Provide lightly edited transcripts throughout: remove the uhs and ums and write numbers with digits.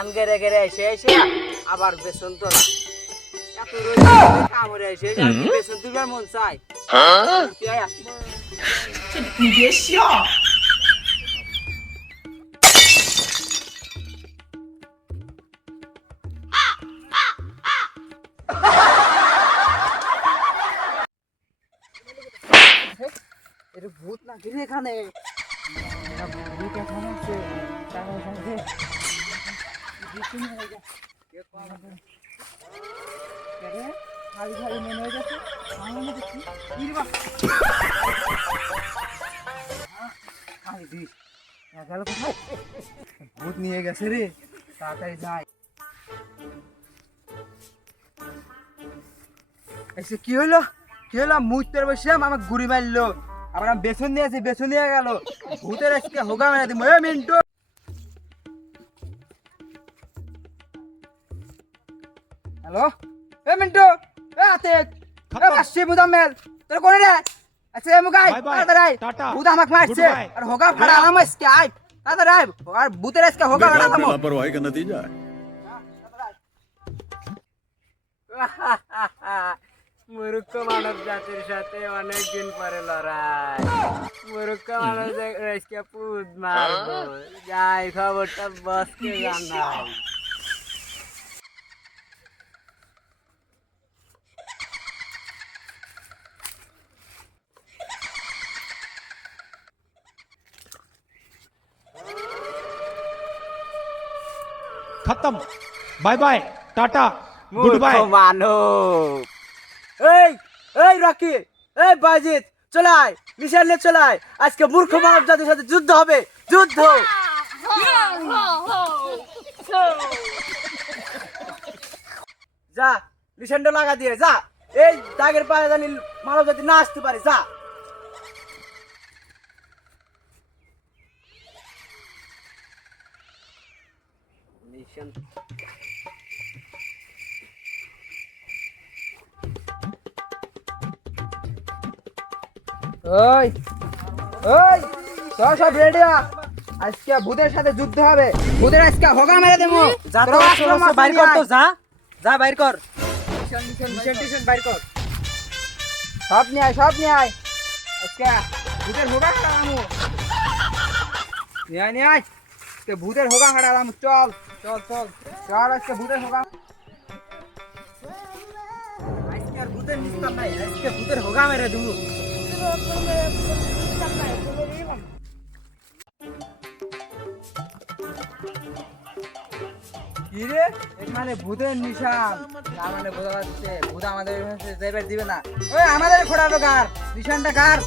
ধান গেড়ে গেড়ে এসে এসে আবার বেসন তোলা এত কামড়ে এসে বেসন তুলবার মন চাই আসি এটা ভূত না গিরে এখানে ভূত এখানে আছে ভূত নিয়ে গেছে রে তাড়াতাড়ি যাই এসে কি হইলো মুহূর্তের বসিলাম আমার গুড়ি মারলো আবার আমি বেসন নিয়ে আছি বেসন নিয়ে গেল ভূতের আজকে হোগা মেরে দিব মিন্টু হ্যালো মিন্টু আতে আসছি মুজাম্মেল তোর কোনে রে আচ্ছা মুগাই তাড়াতাড়ি ভূত আমাকে মারছে আর হোগা ফাড়া আলাম আজকে আই তাড়াতাড়ি আর ভূতের আজকে হোগা ফাড়া আলাম लापरवाही का नतीजा है মূর্খ মানব জাতির সাথে অনেকদিন পরে লড়াই মূর্খ মানব আজকে পুত মারবো যাই খবরটা বসকে জানাই खत्म bye bye ta-ta good bye Manab এই রকি এই বাজিত চলাই মিশালে চলাই আজকে মূর্খ মানব জাতির সাথে যুদ্ধ হবে যুদ্ধ যা নিশানটা লাগা দিয়ে যা এই দাগের পায়ে জানি মানব জাতি না আসতে পারে যা নিশান ওই ওই সব রেডি আজকে ভূতের সাথে যুদ্ধ হবে ভূতের আজকে হোগা মেরে দেবো যা তো বাইর কর তো যা যা বাইর কর মিশন বাইর কর সব নিয়ে আয় আজকে ভূতের হোগা হারালামু নিয়ে আয় আজকে ভূতের হোগা হারালামু চল আজকে ভূতের হোগা আজকে আর ভূতের নিস্তার নাই আজকে ভূতের হোগা মেরে দেবো কিরে এখানে ভূতের নিশান তার মানে বোঝা যাচ্ছে ভূত আমাদের যাইবার দিবে না ওই আমাদের খোঁড়াবে কার নিশানটা কার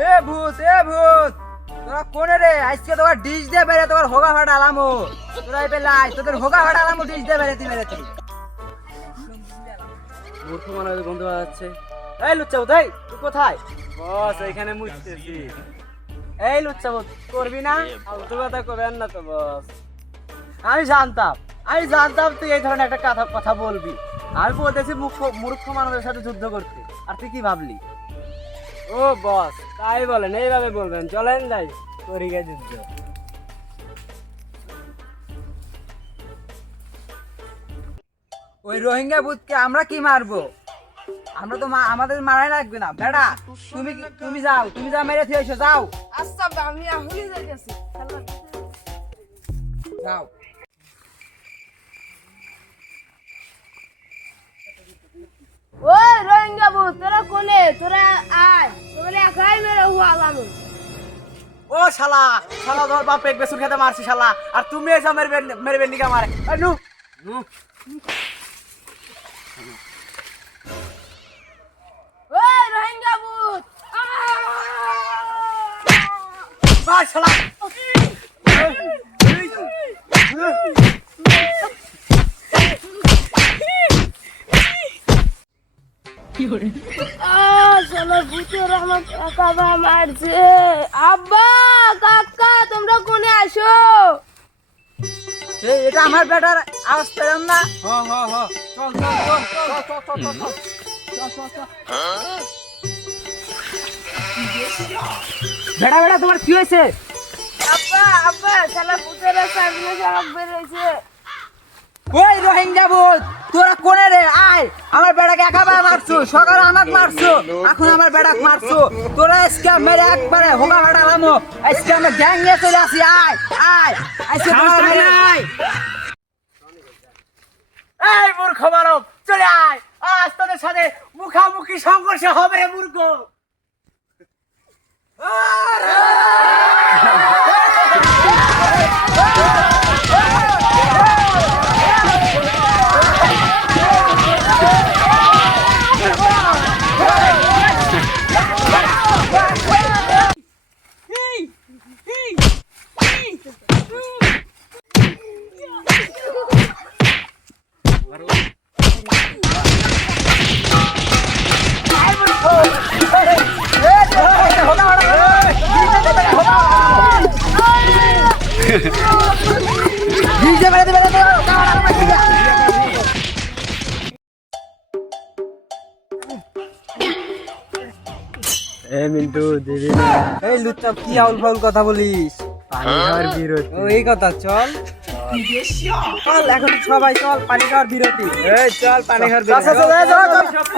এ ভূত তোরা কোনে রে আজকে তোমার ডিশ দিয়ে বেড়ে তোমার হোগা ফাটা আলামো তোরা এই পেলাই তোদের হোগা ফাটা আলামো ডিশ দিয়ে বেড়ে তুই মেরেছি মূর্খ মানুষ বন্ধু যাচ্ছে এই লুচ্চা তুই কোথায় বস এখানে মুছতেছি এই লুচ্চা করবি না ফালতু কথা করবেন না তো বস আমি জানতাম তুই এই ধরনের একটা কথা বলবি আমি বলতেছি মূর্খ মানুষের সাথে যুদ্ধ করতে আর তুই কি ভাবলি ও বস তাই বলেন এইভাবে বলবেন চলেন যাই করি গে যুদ্ধ ওই রোহিঙ্গা ভূতকে আমরা কি মারবো আমরা তো আমাদের মারাই লাগবে না বেড়া তুমি যা মেরে থিয়ে এসো যাও আচ্ছা আমি এখনই যাইতেছি যাও ওই রোহিঙ্গা ভূত তোরা কোনে তোরা আয় তোরা একাই মেরে হুয়ালাম ও শালা ধর বাপ এক বেসুর খেতে মারছি শালা আর তুমি এসে মেরবে নিকা মারে নু ওই রোহিঙ্গা ভূত বাই শালা চলো ভূতের আমার কাকা মারছে আব্বা কাকা তোমরা কোনে আসো এটা আমার বেটার আওয়াজ পেলাম না চল বেটা তোমার কি হয়েছে আব্বা আব্বা শালা পুতেরা সামনে সড়ক বের হইছে। ওই রোহিঙ্গা ভূত, তোরা কোনে রে? আয়, আমার বেটাকে একেবারে মারছো, সকালে আমাকে মারছো, এখন আমার বেটাকে মারছো। তোরা আজকে মেরে একবারে হোগা ভাড়া লামো, আজকে আমরা গ্যাং নিয়ে চলে আসি। আয় আয় আজকে তোমার মেরে- এই মূর্খ মানব, চলে আয়, আজ তোদের সাথে মুখামুখি সংঘর্ষ হবে রে মূর্খ। মিন্টু দিদি এই লুচ্চা কি আউল ফাউল কথা বলিস? পানি খাওয়ার বিরতি। ও এই কথা, চল চল এখন সবাই চল পানি খাওয়ার বিরতি। এই চল পানি খাওয়ার বিরতি।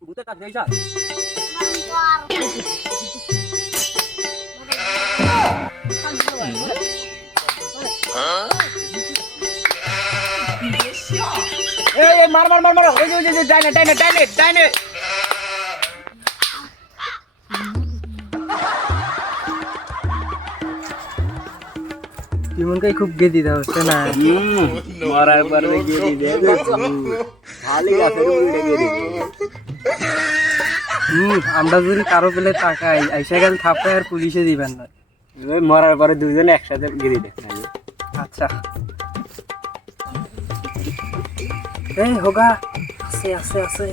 ভূতের কাজ নেই চল। এই মার মার মার মার, ওই যে ডাইনে ডাইনে ডাইনে ডাইনে। ইমনকে খুব গেদি দাও না। মরার পরে গেদি দে খালি গাছের উল্টে গেদি। আমরা যদি কারো পেলে তাকাই আইসা গেল থাপে আর পুলিশে দিবেন না। মরার পরে দুজনে একসাথে গেদি দেখ। আচ্ছা এই হোগা আছে আছে আছে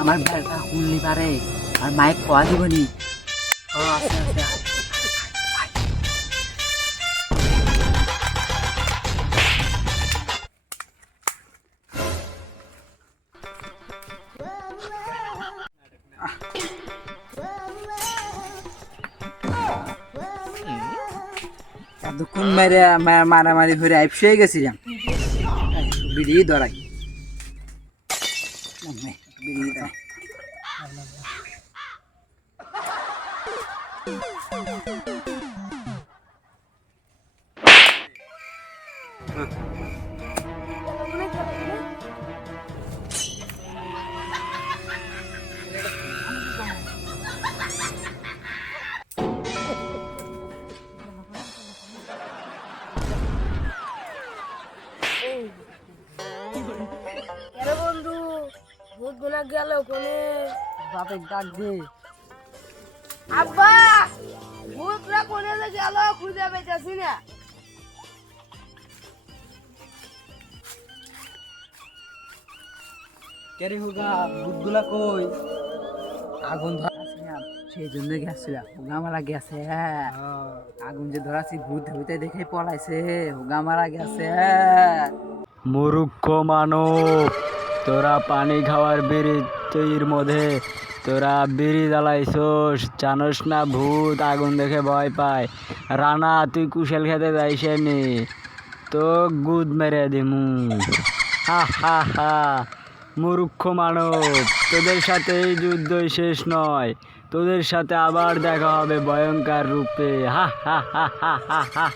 আমার বেলটা শুনলি পারে আর মাইক কোয়া দিবনি। আছে আছে এতক্ষণ মেরে মারামারি ধরে আইপসে গেছিলাম। বিড়ি ধরাই বিড়ি ধরাই। আরে বন্ধু ভূত গুলা গেল কোনে? বাপের ডাক দে। আব্বা ভূতরা কোনে যে গেল খুঁজে পেতেছি না। কেরে হোগা ভূতগুলা কই? আগুন ধরাছিলাম সেই জন্য গেছিলাম। হোগা মারা গেছে। আগুন যে ধরাছি ভূত হইতে দেখে পলাইছে। হোগা মারা গেছে। মূর্খ মানব, তোরা পানি খাওয়ার বিরতির মধ্যে তোরা বিড়ি জ্বালাইছোস, জানোস না ভূত আগুন দেখে ভয় পায়। রানা তুই কুশেল খেতে যাইছে নি, তো গুদ মেরে দিমু। হা হা হা মূর্খ মানব, তোদের সাথে এই যুদ্ধই শেষ নয়, তোদের সাথে আবার দেখা হবে ভয়ঙ্কর রূপে। হা হা হা হা হা হা।